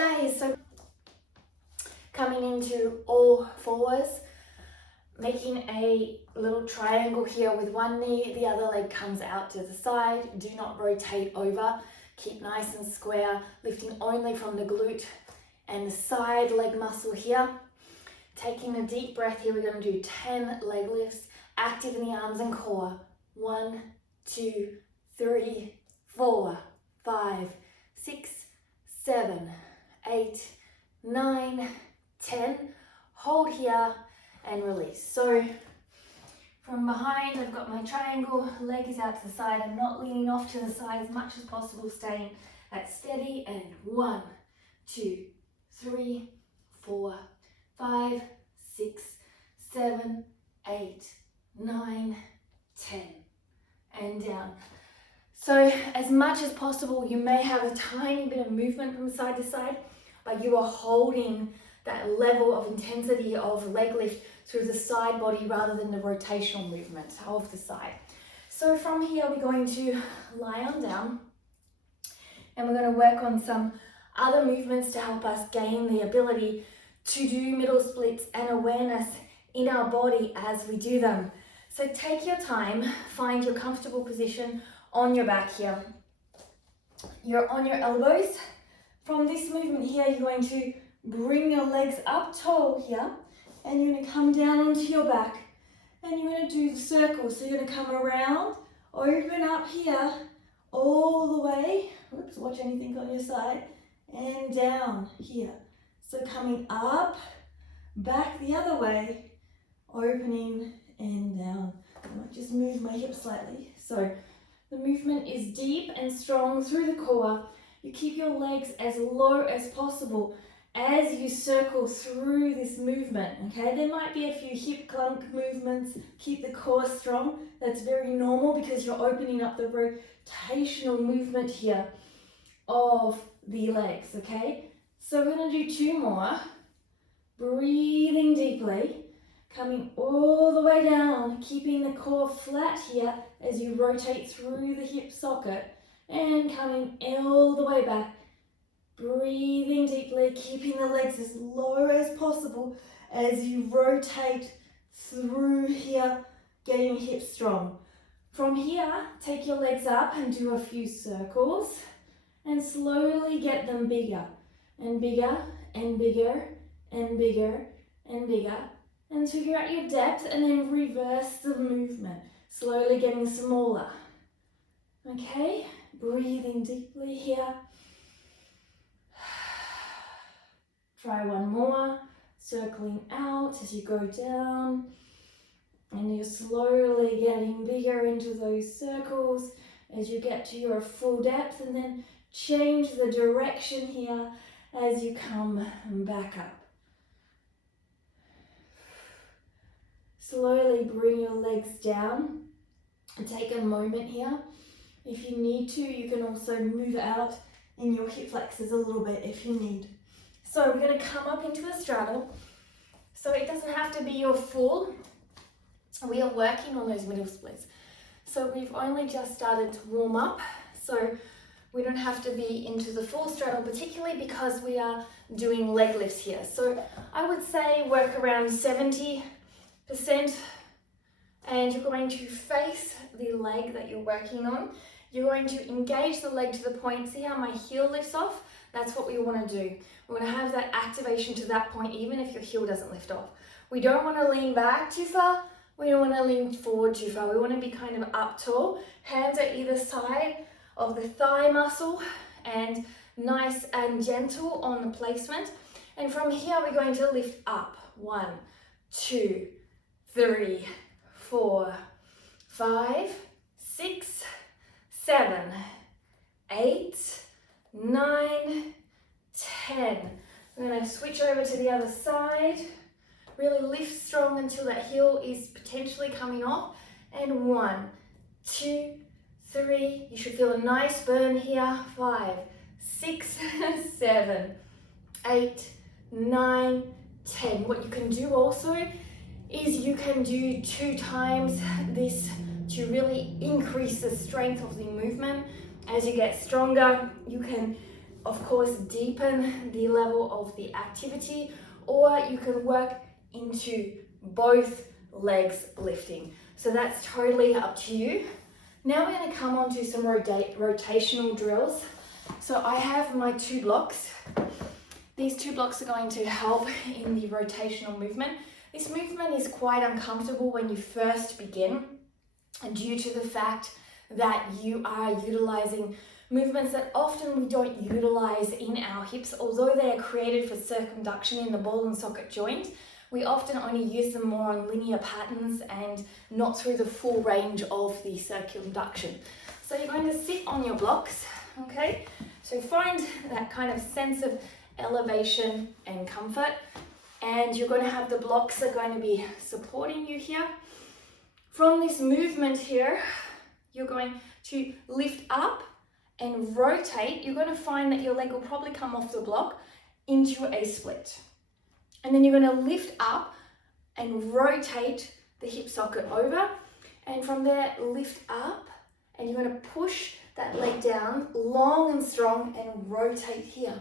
guys, so coming into all fours, making a little triangle here with one knee, the other leg comes out to the side. Do not rotate over, keep nice and square, lifting only from the glute and the side leg muscle here. Taking a deep breath here, we're going to do 10 leg lifts, active in the arms and core. 1, 2, 3, 4, 5, 6, 7, 8, 9, 10. Hold here and release. So from behind, I've got my triangle, leg is out to the side. I'm not leaning off to the side as much as possible, staying at steady. And 1, 2, 3, 4, 5, 6, 7, 8, 9, 10. And down. So as much as possible, you may have a tiny bit of movement from side to side, but you are holding that level of intensity of leg lift through the side body rather than the rotational movement of the side. So from here, we're going to lie on down and we're going to work on some other movements to help us gain the ability to do middle splits and awareness in our body as we do them. So take your time, find your comfortable position on your back here. You're on your elbows. From this movement here, you're going to bring your legs up tall here, and you're going to come down onto your back, and you're going to do the circle. So you're going to come around, open up here, all the way, oops, watch anything on your side, and down here. So coming up, back the other way, opening and down. I might just move my hips slightly. So the movement is deep and strong through the core. You keep your legs as low as possible as you circle through this movement, okay? There might be a few hip clunk movements. Keep the core strong. That's very normal because you're opening up the rotational movement here of the legs, okay? So we're going to do 2 more. Breathing deeply, coming all the way down, keeping the core flat here as you rotate through the hip socket, and coming all the way back. Breathing deeply, keeping the legs as low as possible as you rotate through here, getting hips strong. From here, take your legs up and do a few circles and slowly get them bigger and bigger and bigger and bigger and bigger until you're at your depth, and then reverse the movement, slowly getting smaller. Okay, breathing deeply here. Try one more, circling out as you go down, and you're slowly getting bigger into those circles as you get to your full depth, and then change the direction here as you come back up. Slowly bring your legs down and take a moment here. If you need to, you can also move out in your hip flexors a little bit if you need. So we're going to come up into a straddle. So it doesn't have to be your full. We are working on those middle splits. So we've only just started to warm up. So we don't have to be into the full straddle, particularly because we are doing leg lifts here. So I would say work around 70%, and you're going to face the leg that you're working on. You're going to engage the leg to the point. See how my heel lifts off? That's what we want to do. We want to have that activation to that point, even if your heel doesn't lift off. We don't want to lean back too far. We don't want to lean forward too far. We want to be kind of up tall. Hands at either side of the thigh muscle, and nice and gentle on the placement. And from here, we're going to lift up. 1, 2, 3, 4, 5, 6, 7, 8, 9, 10. We're going to switch over to the other side. Really lift strong until that heel is potentially coming off. And 1, 2, 3. You should feel a nice burn here. 5, 6, 7, 8, 9, 10. What you can do also is you can do 2 times this to really increase the strength of the movement. As you get stronger, you can of course, deepen the level of the activity, or you can work into both legs lifting. So that's totally up to you. Now we're going to come on to some rotational drills. So I have my 2 blocks. These 2 blocks are going to help in the rotational movement. This movement is quite uncomfortable when you first begin, due to the fact that you are utilizing movements that often we don't utilize in our hips. Although they are created for circumduction in the ball and socket joint, we often only use them more on linear patterns and not through the full range of the circumduction. So you're going to sit on your blocks, okay? So find that kind of sense of elevation and comfort, and you're going to have the blocks are going to be supporting you here. From this movement here, you're going to lift up and rotate. You're going to find that your leg will probably come off the block into a split. And then you're going to lift up and rotate the hip socket over. And from there, lift up, and you're going to push that leg down long and strong and rotate here.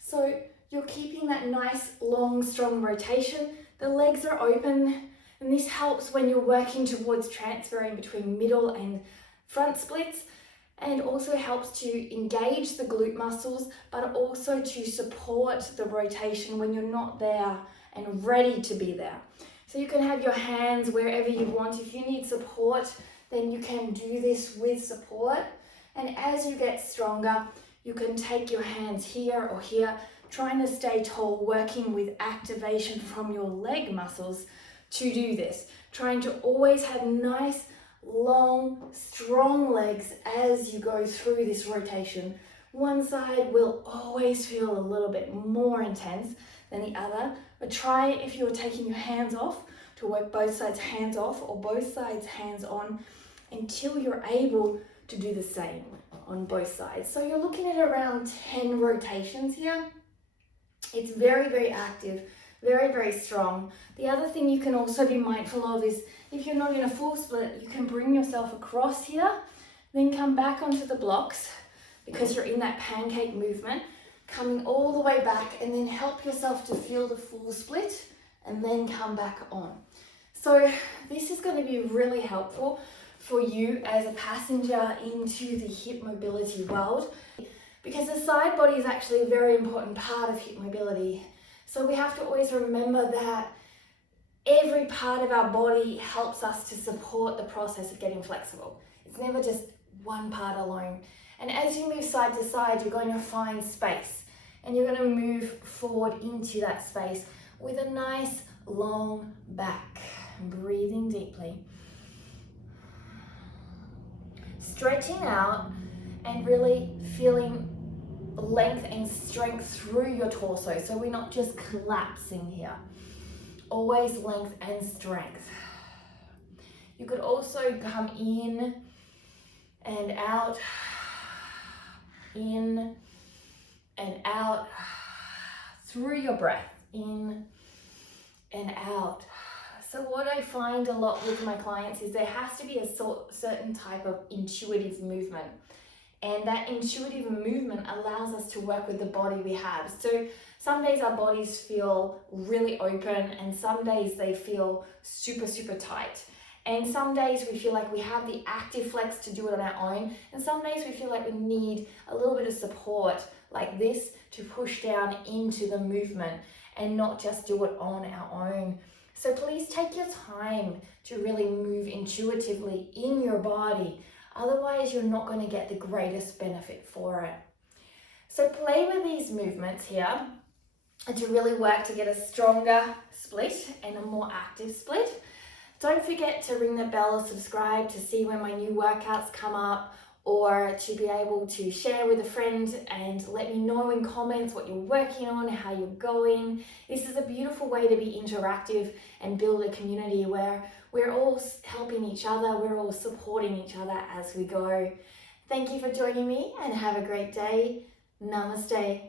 So you're keeping that nice, long, strong rotation. The legs are open, and this helps when you're working towards transferring between middle and front splits, and also helps to engage the glute muscles, but also to support the rotation when you're not there and ready to be there. So you can have your hands wherever you want. If you need support, then you can do this with support. And as you get stronger, you can take your hands here or here, trying to stay tall, working with activation from your leg muscles to do this. Trying to always have nice, long, strong legs as you go through this rotation. One side will always feel a little bit more intense than the other, but try, if you're taking your hands off, to work both sides hands off or both sides hands on until you're able to do the same on both sides. So you're looking at around 10 rotations here. It's very, very active, very, very strong. The other thing you can also be mindful of is if you're not in a full split, you can bring yourself across here, then come back onto the blocks because you're in that pancake movement, coming all the way back, and then help yourself to feel the full split and then come back on. So this is going to be really helpful for you as a passenger into the hip mobility world, because the side body is actually a very important part of hip mobility. So we have to always remember that every part of our body helps us to support the process of getting flexible. It's never just one part alone. And as you move side to side, you're going to find space, and you're going to move forward into that space with a nice long back. Breathing deeply. Stretching out and really feeling length and strength through your torso. So we're not just collapsing here. Always length and strength. You could also come in and out, in and out through your breath, in and out. So what I find a lot with my clients is there has to be a certain type of intuitive movement. And that intuitive movement allows us to work with the body we have. So some days our bodies feel really open, and some days they feel super, super tight. And some days we feel like we have the active flex to do it on our own. And some days we feel like we need a little bit of support like this to push down into the movement and not just do it on our own. So please take your time to really move intuitively in your body. Otherwise, you're not going to get the greatest benefit for it. So play with these movements here and to really work to get a stronger split and a more active split. Don't forget to ring the bell or subscribe to see when my new workouts come up, or to be able to share with a friend and let me know in comments what you're working on, how you're going. This is a beautiful way to be interactive and build a community where we're all helping each other, we're all supporting each other as we go. Thank you for joining me, and have a great day. Namaste.